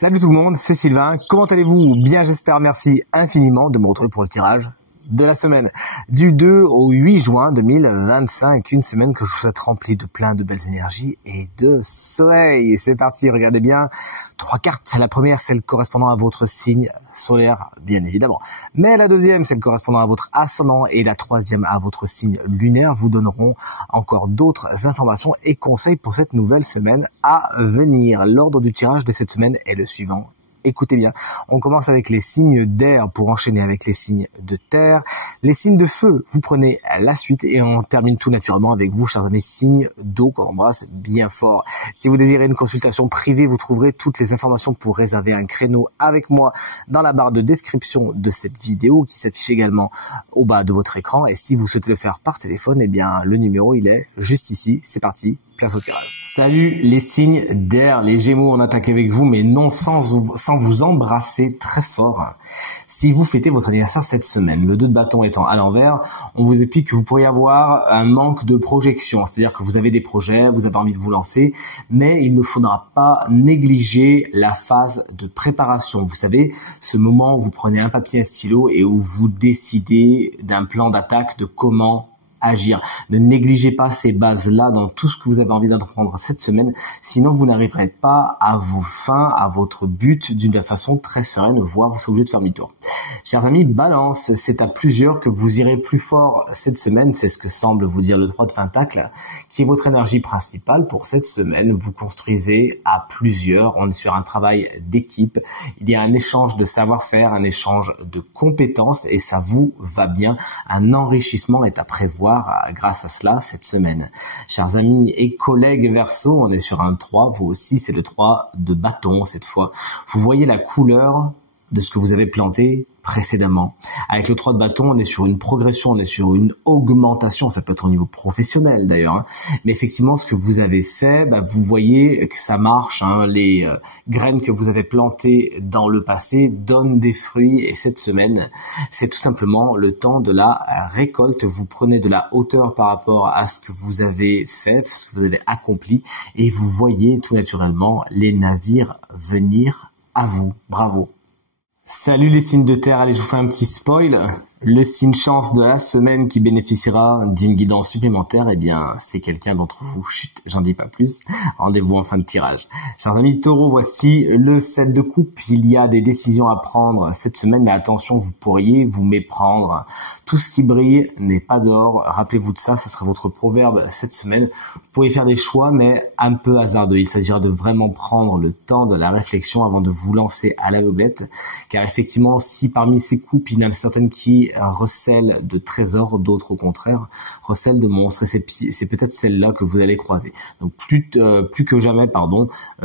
Salut tout le monde, c'est Sylvain. Comment allez-vous? Bien, j'espère. Merci infiniment de me retrouver pour le tirage de la semaine du 2 au 8 juin 2025. Une semaine que je vous souhaite remplie de plein de belles énergies et de soleil. C'est parti, regardez bien. 3 cartes. La première, celle correspondant à votre signe solaire, bien évidemment. Mais la deuxième, celle correspondant à votre ascendant, et la troisième à votre signe lunaire, vous donneront encore d'autres informations et conseils pour cette nouvelle semaine à venir. L'ordre du tirage de cette semaine est le suivant. Écoutez bien, on commence avec les signes d'air pour enchaîner avec les signes de terre. Les signes de feu, vous prenez la suite et on termine tout naturellement avec vous, chers amis, signes d'eau qu'on embrasse bien fort. Si vous désirez une consultation privée, vous trouverez toutes les informations pour réserver un créneau avec moi dans la barre de description de cette vidéo qui s'affiche également au bas de votre écran. Et si vous souhaitez le faire par téléphone, eh bien le numéro il est juste ici. C'est parti. Place au tirage. Salut les signes d'air, les Gémeaux, on attaque avec vous, mais non sans vous embrasser très fort. Si vous fêtez votre anniversaire cette semaine, le 2 de bâton étant à l'envers, on vous explique que vous pourriez avoir un manque de projection, c'est-à-dire que vous avez des projets, vous avez envie de vous lancer, mais il ne faudra pas négliger la phase de préparation. Vous savez, ce moment où vous prenez un papier, un stylo et où vous décidez d'un plan d'attaque, de comment agir. Ne négligez pas ces bases-là dans tout ce que vous avez envie d'entreprendre cette semaine, sinon vous n'arriverez pas à vos fins, à votre but d'une façon très sereine, voire vous serez obligé de faire demi-tour. Chers amis, Balance, c'est à plusieurs que vous irez plus fort cette semaine, c'est ce que semble vous dire le 3 de Pentacle, qui est votre énergie principale pour cette semaine. Vous construisez à plusieurs, on est sur un travail d'équipe, il y a un échange de savoir-faire, un échange de compétences et ça vous va bien, un enrichissement est à prévoir grâce à cela cette semaine. Chers amis et collègues Verseau, on est sur un 3, vous aussi c'est le 3 de bâton cette fois. Vous voyez la couleur de ce que vous avez planté précédemment. Avec le 3 de bâton, on est sur une progression, on est sur une augmentation, ça peut être au niveau professionnel d'ailleurs, hein. Mais effectivement, ce que vous avez fait, vous voyez que ça marche, hein. Les graines que vous avez plantées dans le passé donnent des fruits et cette semaine, c'est tout simplement le temps de la récolte. Vous prenez de la hauteur par rapport à ce que vous avez fait, ce que vous avez accompli et vous voyez tout naturellement les navires venir à vous. Bravo! Salut les signes de terre, allez je vous fais un petit spoil. Le signe chance de la semaine qui bénéficiera d'une guidance supplémentaire, eh bien c'est quelqu'un d'entre vous. Chut, j'en dis pas plus. Rendez-vous en fin de tirage. Chers amis Taureau, voici le 7 de coupe. Il y a des décisions à prendre cette semaine, mais attention, vous pourriez vous méprendre. Tout ce qui brille n'est pas d'or. Rappelez-vous de ça, ce sera votre proverbe cette semaine. Vous pourriez faire des choix, mais un peu hasardeux. Il s'agira de vraiment prendre le temps de la réflexion avant de vous lancer à l'aveuglette. Car effectivement, si parmi ces coupes, il y en a certaines qui recèle de trésors, d'autres au contraire recèlent de monstres, et c'est peut-être celle-là que vous allez croiser. Donc plus que jamais,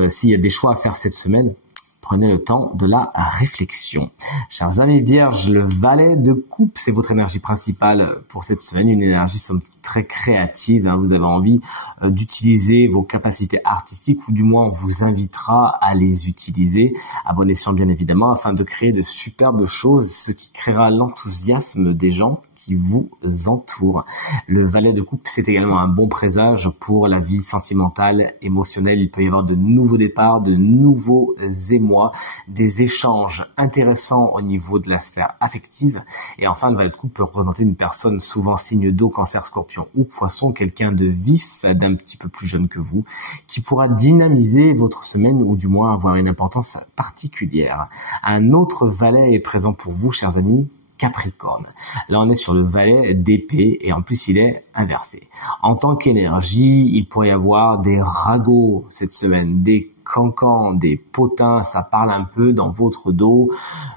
s'il y a des choix à faire cette semaine, prenez le temps de la réflexion. Chers amis Vierges, le valet de coupe, c'est votre énergie principale pour cette semaine, une énergie somme toute très créative, hein. Vous avez envie d'utiliser vos capacités artistiques, ou du moins on vous invitera à les utiliser, à bon escient bien évidemment, afin de créer de superbes choses, ce qui créera l'enthousiasme des gens qui vous entourent. Le valet de coupe, c'est également un bon présage pour la vie sentimentale, émotionnelle. Il peut y avoir de nouveaux départs, de nouveaux émois, des échanges intéressants au niveau de la sphère affective. Et enfin, le valet de coupe peut représenter une personne souvent signe d'eau, cancer, scorpion ou poisson, quelqu'un de vif, d'un petit peu plus jeune que vous, qui pourra dynamiser votre semaine ou du moins avoir une importance particulière. Un autre valet est présent pour vous, chers amis, Capricorne. Là, on est sur le valet d'épée et en plus, il est inversé. En tant qu'énergie, il pourrait y avoir des ragots cette semaine, des cancans, des potins, ça parle un peu dans votre dos.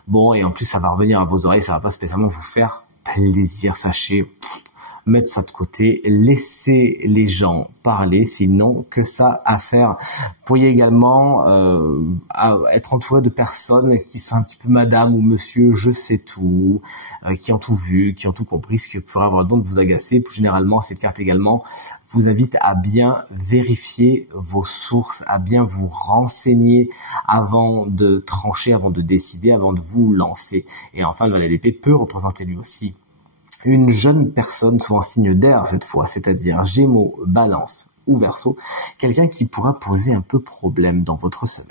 Bon, et en plus, ça va revenir à vos oreilles, ça va pas spécialement vous faire plaisir, sachez. Mettre ça de côté, laissez les gens parler, sinon que ça à faire. Vous pourriez également être entouré de personnes qui sont un petit peu madame ou monsieur je sais tout, qui ont tout vu, qui ont tout compris, ce qui pourrait avoir le don de vous agacer. Plus généralement, cette carte également vous invite à bien vérifier vos sources, à bien vous renseigner avant de trancher, avant de décider, avant de vous lancer. Et enfin, le valet d'épée peut représenter lui aussi une jeune personne, souvent signe d'air cette fois, c'est-à-dire Gémeaux, Balance ou Verseau, quelqu'un qui pourra poser un peu problème dans votre semaine.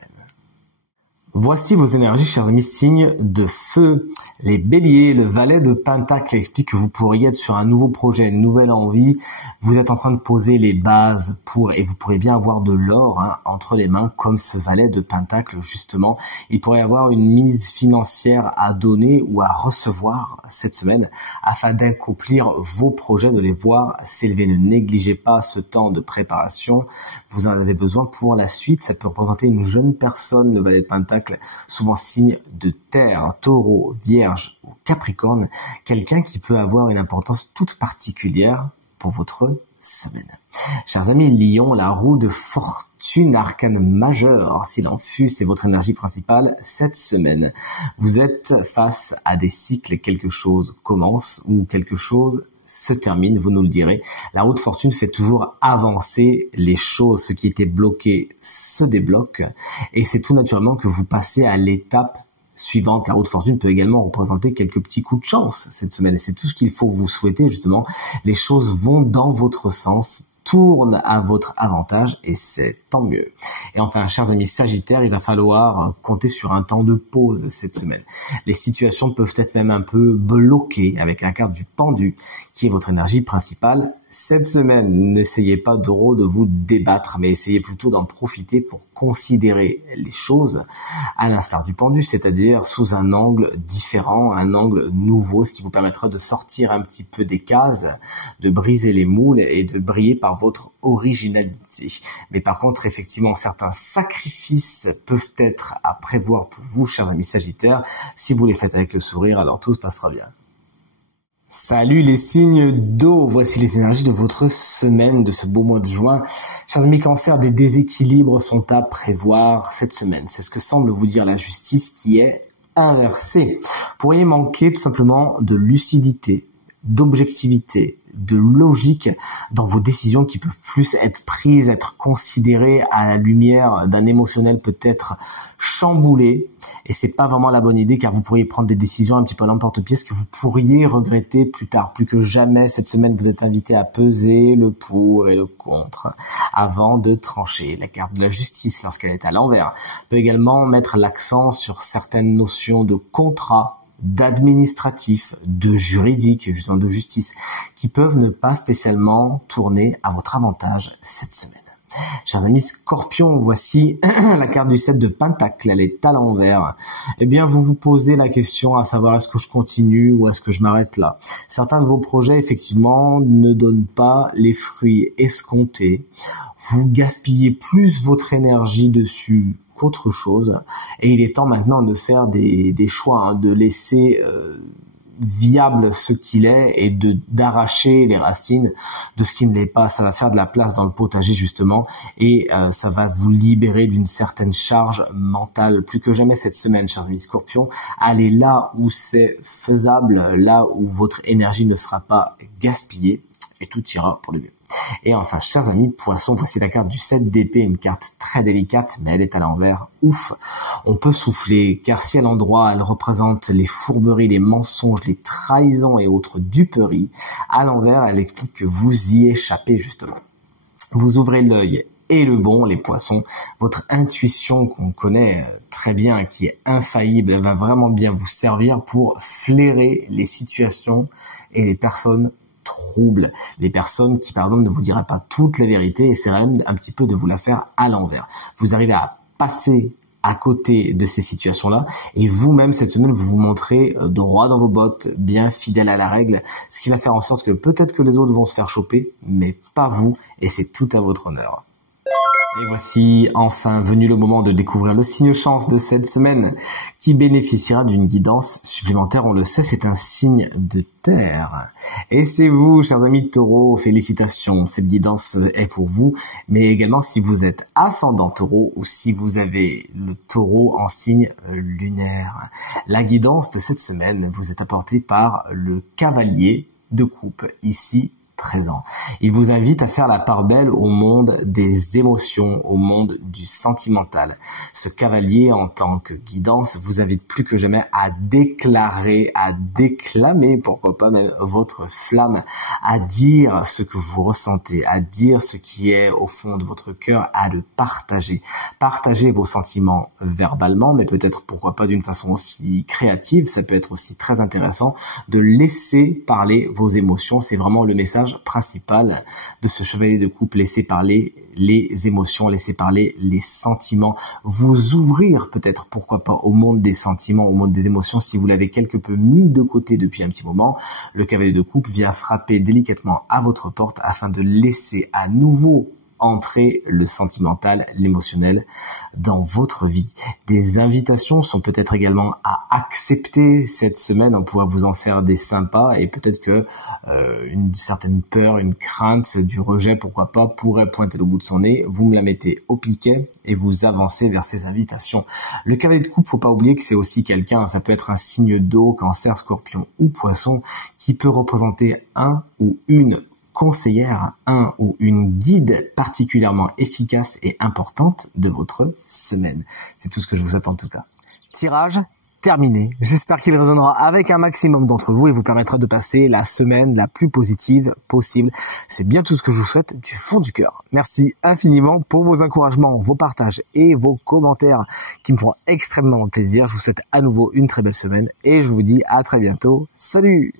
Voici vos énergies, chers amis, signes de feu. Les béliers, le valet de Pentacle explique que vous pourriez être sur un nouveau projet, une nouvelle envie. Vous êtes en train de poser les bases et vous pourriez bien avoir de l'or entre les mains, comme ce valet de Pentacle, justement. Il pourrait y avoir une mise financière à donner ou à recevoir cette semaine afin d'accomplir vos projets, de les voir s'élever. Ne négligez pas ce temps de préparation. Vous en avez besoin pour la suite. Ça peut représenter une jeune personne, le valet de Pentacle, souvent signe de terre, taureau, vierge ou capricorne, quelqu'un qui peut avoir une importance toute particulière pour votre semaine. Chers amis, Lion, la roue de fortune, arcane majeur, s'il en fut, c'est votre énergie principale cette semaine. Vous êtes face à des cycles, quelque chose commence ou quelque chose se termine, vous nous le direz. La roue de fortune fait toujours avancer les choses. Ce qui était bloqué se débloque et c'est tout naturellement que vous passez à l'étape suivante. La roue de fortune peut également représenter quelques petits coups de chance cette semaine et c'est tout ce qu'il faut vous souhaiter justement. Les choses vont dans votre sens, tourne à votre avantage et c'est tant mieux. Et enfin, chers amis Sagittaires, il va falloir compter sur un temps de pause cette semaine. Les situations peuvent être même un peu bloquées avec la carte du pendu qui est votre énergie principale cette semaine. N'essayez pas de vous débattre, mais essayez plutôt d'en profiter pour considérer les choses à l'instar du pendu, c'est-à-dire sous un angle différent, un angle nouveau, ce qui vous permettra de sortir un petit peu des cases, de briser les moules et de briller par votre originalité. Mais par contre, effectivement, certains sacrifices peuvent être à prévoir pour vous, chers amis Sagittaires. Si vous les faites avec le sourire, alors tout se passera bien. Salut les signes d'eau, voici les énergies de votre semaine, de ce beau mois de juin. Chers amis Cancer, des déséquilibres sont à prévoir cette semaine. C'est ce que semble vous dire la justice qui est inversée. Vous pourriez manquer tout simplement de lucidité, d'objectivité, de logique dans vos décisions qui peuvent plus être prises, être considérées à la lumière d'un émotionnel peut-être chamboulé. Et c'est pas vraiment la bonne idée car vous pourriez prendre des décisions un petit peu à l'emporte-pièce que vous pourriez regretter plus tard. Plus que jamais, cette semaine, vous êtes invité à peser le pour et le contre avant de trancher. La carte de la justice, lorsqu'elle est à l'envers, peut également mettre l'accent sur certaines notions de contrat, d'administratif, de juridique, justement de justice, qui peuvent ne pas spécialement tourner à votre avantage cette semaine. Chers amis Scorpions, voici la carte du 7 de Pentacle, elle est à l'envers. Eh bien, vous vous posez la question à savoir est-ce que je continue ou est-ce que je m'arrête là. Certains de vos projets, effectivement, ne donnent pas les fruits escomptés. Vous gaspillez plus votre énergie dessus qu'autre chose et il est temps maintenant de faire des choix, de laisser viable ce qu'il est et d'arracher les racines de ce qui ne l'est pas. Ça va faire de la place dans le potager justement et ça va vous libérer d'une certaine charge mentale. Plus que jamais cette semaine, chers amis Scorpions, allez là où c'est faisable, là où votre énergie ne sera pas gaspillée et tout ira pour le mieux. Et enfin, chers amis Poissons, voici la carte du 7 d'épée, une carte très délicate, mais elle est à l'envers. Ouf, on peut souffler, car si à l'endroit elle représente les fourberies, les mensonges, les trahisons et autres duperies, à l'envers elle explique que vous y échappez justement. Vous ouvrez l'œil et le bon, les Poissons, votre intuition qu'on connaît très bien, qui est infaillible, elle va vraiment bien vous servir pour flairer les situations et les personnes troubles, les personnes qui, par exemple, ne vous diraient pas toute la vérité et essaieraient même un petit peu de vous la faire à l'envers. Vous arrivez à passer à côté de ces situations-là et vous-même, cette semaine, vous vous montrez droit dans vos bottes, bien fidèle à la règle, ce qui va faire en sorte que peut-être que les autres vont se faire choper, mais pas vous, et c'est tout à votre honneur. Et voici enfin venu le moment de découvrir le signe chance de cette semaine qui bénéficiera d'une guidance supplémentaire. On le sait, c'est un signe de terre. Et c'est vous, chers amis Taureau, félicitations. Cette guidance est pour vous, mais également si vous êtes ascendant Taureau ou si vous avez le Taureau en signe lunaire. La guidance de cette semaine vous est apportée par le cavalier de coupe ici présent. Il vous invite à faire la part belle au monde des émotions, au monde du sentimental. Ce cavalier, en tant que guidance, vous invite plus que jamais à déclarer, à déclamer, pourquoi pas même votre flamme, à dire ce que vous ressentez, à dire ce qui est au fond de votre cœur, à le partager. Partagez vos sentiments verbalement, mais peut-être pourquoi pas d'une façon aussi créative. Ça peut être aussi très intéressant de laisser parler vos émotions. C'est vraiment le message principal de ce chevalier de coupe. Laissez parler les émotions, laissez parler les sentiments, vous ouvrir peut-être, pourquoi pas, au monde des sentiments, au monde des émotions. Si vous l'avez quelque peu mis de côté depuis un petit moment, le cavalier de coupe vient frapper délicatement à votre porte afin de laisser à nouveau entrer le sentimental, l'émotionnel dans votre vie. Des invitations sont peut-être également à accepter cette semaine. On pourra vous en faire des sympas et peut-être que une certaine peur, une crainte du rejet, pourquoi pas, pourrait pointer le bout de son nez. Vous me la mettez au piquet et vous avancez vers ces invitations. Le cavalier de coupe, faut pas oublier que c'est aussi quelqu'un, ça peut être un signe d'eau, Cancer, Scorpion ou Poisson, qui peut représenter un ou une conseillère, un ou une guide particulièrement efficace et importante de votre semaine. C'est tout ce que je vous souhaite en tout cas. Tirage terminé. J'espère qu'il résonnera avec un maximum d'entre vous et vous permettra de passer la semaine la plus positive possible. C'est bien tout ce que je vous souhaite du fond du cœur. Merci infiniment pour vos encouragements, vos partages et vos commentaires qui me font extrêmement plaisir. Je vous souhaite à nouveau une très belle semaine et je vous dis à très bientôt. Salut!